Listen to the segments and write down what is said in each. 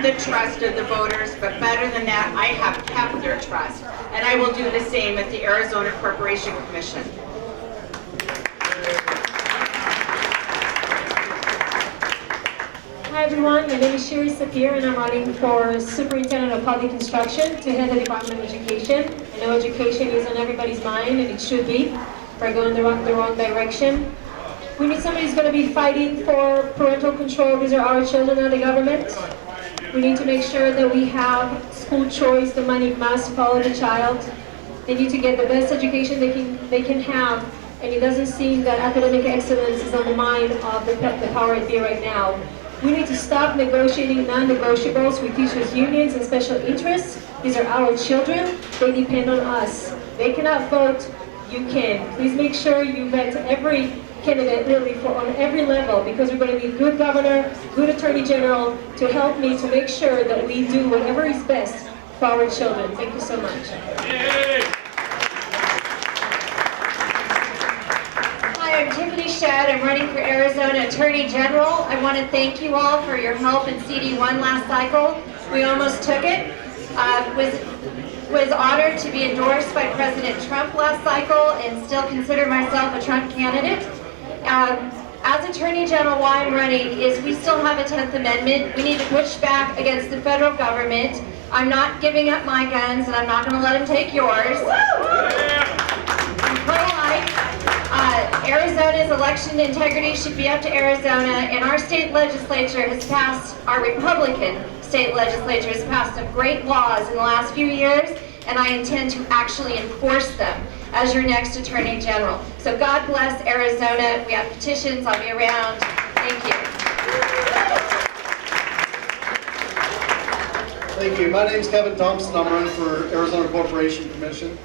earned the trust of the voters, but better than that, I have kept their trust. And I will do the same at the Arizona Corporation Commission. Hi everyone, my name is Shiry Sapir and I'm running for Superintendent of Public Instruction to head the Department of Education. I know education is on everybody's mind and it should be. We're going the wrong direction. We need somebody who's going to be fighting for parental control. These are our children, not the government. We need to make sure that we have school choice. The money must follow the child. They need to get the best education they can have, and it doesn't seem that academic excellence is on the mind of the power that be right now. We need to stop negotiating non-negotiables with teachers' unions and special interests. These are our children. They depend on us. They cannot vote. You can. Please make sure you vet every candidate really on every level, because we're going to need good governor, good attorney general to help me to make sure that we do whatever is best for our children. Thank you so much. Hi, I'm Tiffany. I'm running for Arizona Attorney General. I want to thank you all for your help in CD1 last cycle. We almost took it. Was honored to be endorsed by President Trump last cycle and still consider myself a Trump candidate. As Attorney General, why I'm running is we still have a 10th Amendment. We need to push back against the federal government. I'm not giving up my guns and I'm not going to let them take yours. I'm pro-life. Arizona's election integrity should be up to Arizona, and our state legislature has passed, our Republican state legislature has passed some great laws in the last few years, and I intend to actually enforce them as your next Attorney General. So God bless Arizona. We have petitions. I'll be around. Thank you. Thank you. My name is Kevin Thompson. I'm running for Arizona Corporation Commission.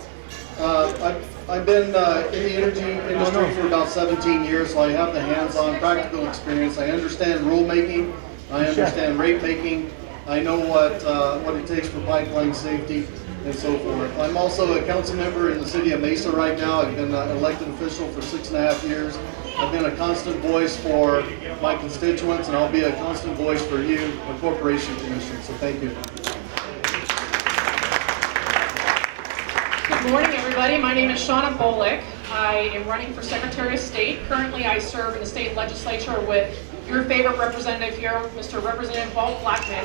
I've been in the energy industry for about 17 years, so I have the hands-on practical experience. I understand rulemaking. I understand rate making. I know what it takes for pipeline safety and so forth. I'm also a council member in the city of Mesa right now. I've been an elected official for 6.5 years. I've been a constant voice for my constituents, and I'll be a constant voice for you, the Corporation Commission. So thank you. Good morning, everybody. My name is Shawnna Bolick. I am running for Secretary of State. Currently, I serve in the state legislature with your favorite representative here, Mr. Representative Walt Blackman.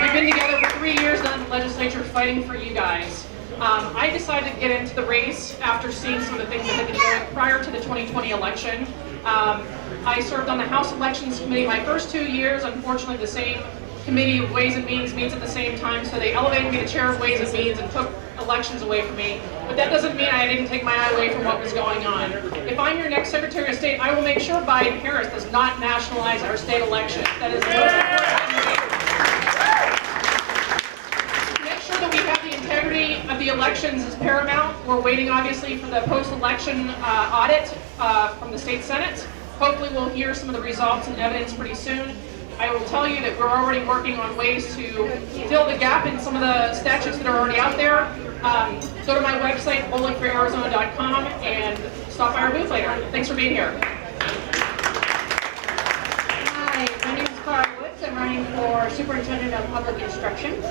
We've been together for 3 years now in the legislature fighting for you guys. I decided to get into the race after seeing some of the things that had been going prior to the 2020 election. I served on the House Elections Committee my first 2 years. Unfortunately, the same committee of Ways and Means meets at the same time, so they elevated me to chair of Ways and Means and took elections away from me. But that doesn't mean I didn't take my eye away from what was going on. If I'm your next Secretary of State, I will make sure Biden-Harris does not nationalize our state elections. That is most important to me. Make sure that we have the integrity of the elections is paramount. We're waiting, obviously, for the post-election audit from the state Senate. Hopefully we'll hear some of the results and evidence pretty soon. I will tell you that we're already working on ways to fill the gap in some of the statutes that are already out there. Go to my website, bolickforarizona.com, and stop by our booth later. Thanks for being here. Hi, my name is Carl Woods. I'm running for Superintendent of Public Instruction.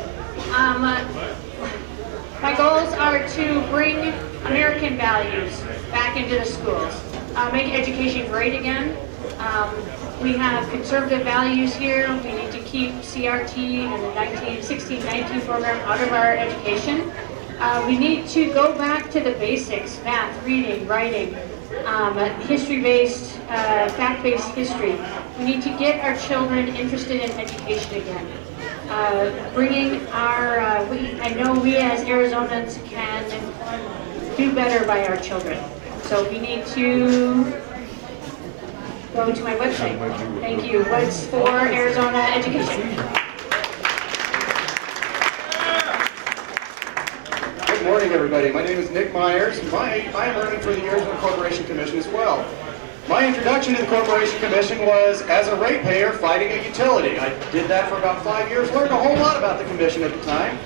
My goals are to bring American values back into the schools, make education great again. We have conservative values here. We need to keep CRT and the 1619 program out of our education. We need to go back to the basics, math, reading, writing, history-based, fact-based history. We need to get our children interested in education again. Bringing our, I know we as Arizonans can do better by our children. So we need to go to my website. Thank you. What's for Arizona Education? Good morning, everybody. My name is Nick Meyers. I am running for the Arizona Corporation Commission as well. My introduction to the Corporation Commission was as a ratepayer fighting a utility. I did that for about 5 years, learned a whole lot about the commission at the time.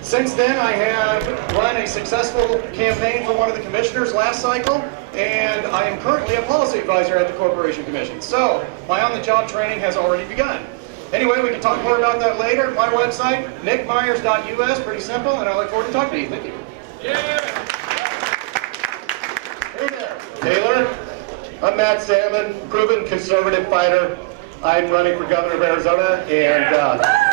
Since then, I have run a successful campaign for one of the commissioners last cycle, and I am currently a policy advisor at the Corporation Commission. So, my on-the-job training has already begun. Anyway, we can talk more about that later. My website, nickmyers.us, pretty simple, and I look forward to talking to you. Thank you. Hey there, Taylor. I'm Matt Salmon, proven conservative fighter. I'm running for governor of Arizona, and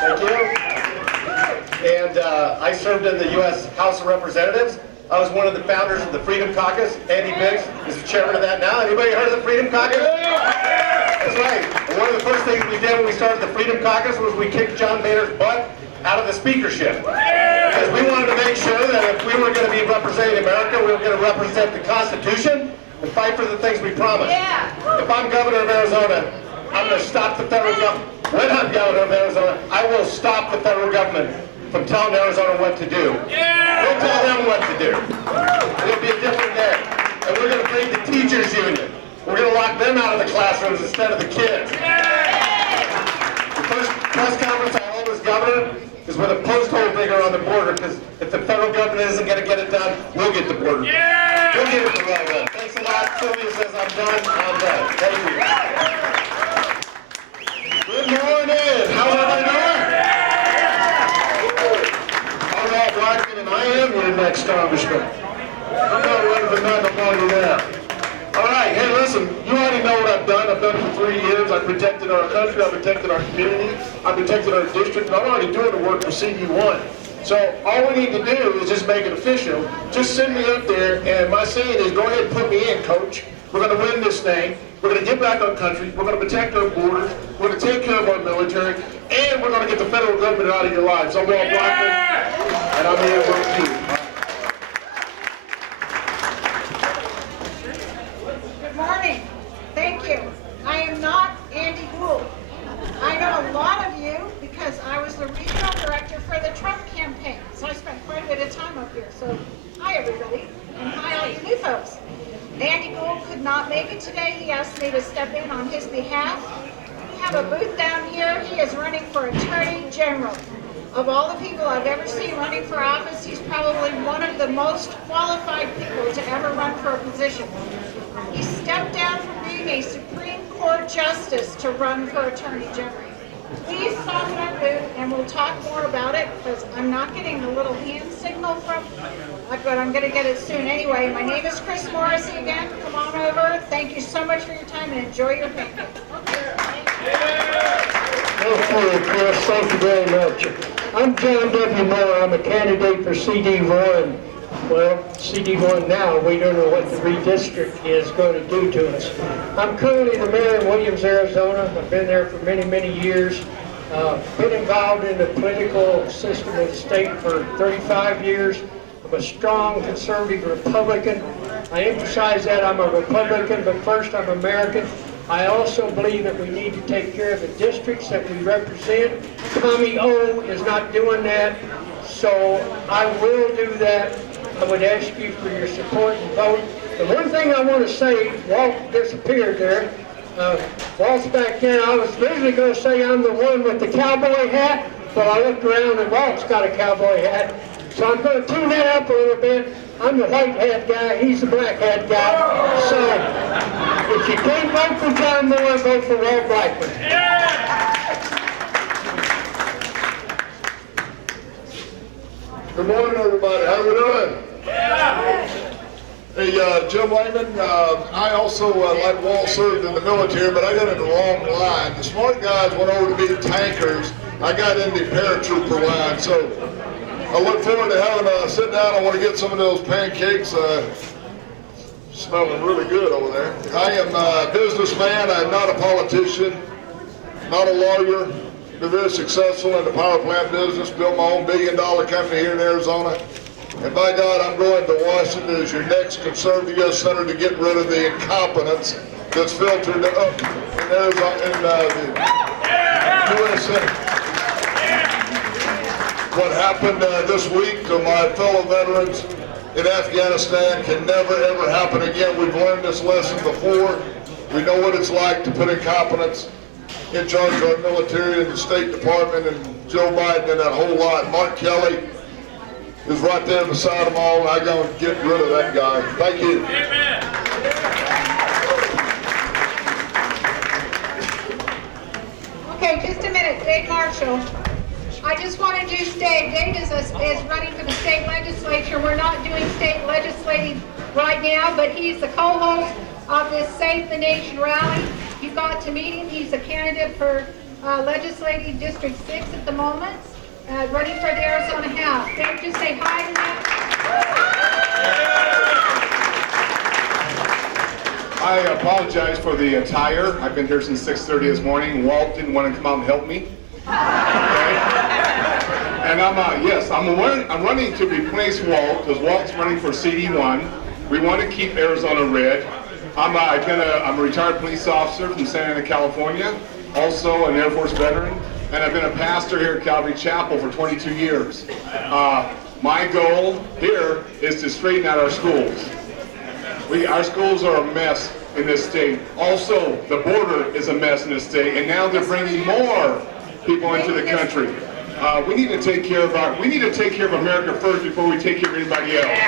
thank you. And I served in the U.S. House of Representatives. I was one of the founders of the Freedom Caucus. Andy Biggs is the chairman of that now. Anybody heard of the Freedom Caucus? That's right. And one of the first things we did when we started the Freedom Caucus was we kicked John Boehner's butt out of the speakership. Because we wanted to make sure that if we were going to be representing America, we were going to represent the Constitution and fight for the things we promised. If I'm governor of Arizona, I'm going to stop the federal government. When I'm governor of Arizona, I will stop the federal government from telling Arizona what to do. We'll tell them what to do. It'll be a different day. And we're going to bring the teachers union. We're going to lock them out of the classrooms instead of the kids. The first press conference I hold as governor is with a post hole digger on the border, because if the federal government isn't going to get it done, we'll get the border. We'll get it done. Thanks a lot. Sylvia says I'm done. I'm done. Thank you. Good morning. How's everybody doing? I'm Walt Blackman, and I am your next congressman. I'm not running for nothing, I'm already there. All right, hey, listen, you already know what I've done. I've done it for 3 years. I've protected our country, I've protected our community, I've protected our district, and I'm already doing the work for CD1. So all we need to do is just make it official. Just send me up there, and my saying is, go ahead and put me in, coach. We're going to win this thing. We're going to get back our country. We're going to protect our borders. We're going to take care of our military, and we're going to get the federal government out of your lives. I'm Walt Blackman, and I'm here with you. Good morning. Thank you. I am not Andy Gould. I know a lot of you because I was the regional director for the Trump campaign. So I spent quite a bit of time up here. So hi everybody, and hi all you new folks. Andy Gould could not make it today. He asked me to step in on his behalf. We have a booth down here. He is running for Attorney General. Of all the people I've ever seen running for office, he's probably one of the most qualified people to ever run for a position. He stepped down from being a Supreme Court Justice to run for Attorney General. Please stop at our booth and we'll talk more about it, because I'm not getting the little hand signal from, but I'm going to get it soon anyway. My name is Chris Morrissey again. Come on over. Thank you so much for your time and enjoy your pancakes. Thank you, Chris. Thank you very much. I'm John W. Moore. I'm a candidate for CD1. Well, CD1 now, we don't know what the redistrict is going to do to us. I'm currently the mayor of Williams, Arizona. I've been there for many, many years. Been involved in the political system of the state for 35 years. I'm a strong conservative Republican. I emphasize that I'm a Republican, but first I'm American. I also believe that we need to take care of the districts that we represent. Tommy O is not doing that, so I will do that. I would ask you for your support and vote. The one thing I want to say, Walt disappeared there. Walt's back there. I was originally going to say I'm the one with the cowboy hat, but I looked around and Walt's got a cowboy hat. So I'm going to tune that up a little bit. I'm the white hat guy, he's the black hat guy. So if you can't vote for John Moore, vote for Walt Blackman. Good morning, everybody. How we doing? Hey, Jim Lamon. I also, like Walt, served in the military, but I got in the wrong line. The smart guys went over to be tankers. I got in the paratrooper line. So I look forward to having a sit down. I want to get some of those pancakes. Smelling really good over there. I am a businessman. I'm not a politician, not a lawyer. Been very successful in the power plant business, built my own $1 billion company here in Arizona. And by God, I'm going to Washington as your next conservative U.S. Senator to get rid of the incompetence that's filtered up in Arizona, in the U.S. Senate. What happened this week to my fellow veterans in Afghanistan can never, ever happen again. We've learned this lesson before. We know what it's like to put incompetence in charge of our military and the State Department and Joe Biden and that whole lot. Mark Kelly is right there beside them all, and I'm going to get rid of that guy. Thank you. Okay, just a minute. State Marshal. I just wanted to state, Dave is running for the state legislature. We're not doing state legislating right now, but he's the co-host of this Save the Nation rally. You got to meet him. He's a candidate for legislative District 6 at the moment, running for the Arizona House. Dave, just say hi to them. I apologize for the attire. I've been here since 6:30 this morning. Walt didn't want to come out and help me. Okay? And I'm running to replace Walt because Walt's running for CD1. We want to keep Arizona red. I'm a retired police officer from Santa Ana, California, also an Air Force veteran, and I've been a pastor here at Calvary Chapel for 22 years. My goal here is to straighten out our schools. Our schools are a mess in this state. Also, the border is a mess in this state, and now they're bringing more people into the country. We need to take care of America first before we take care of anybody else.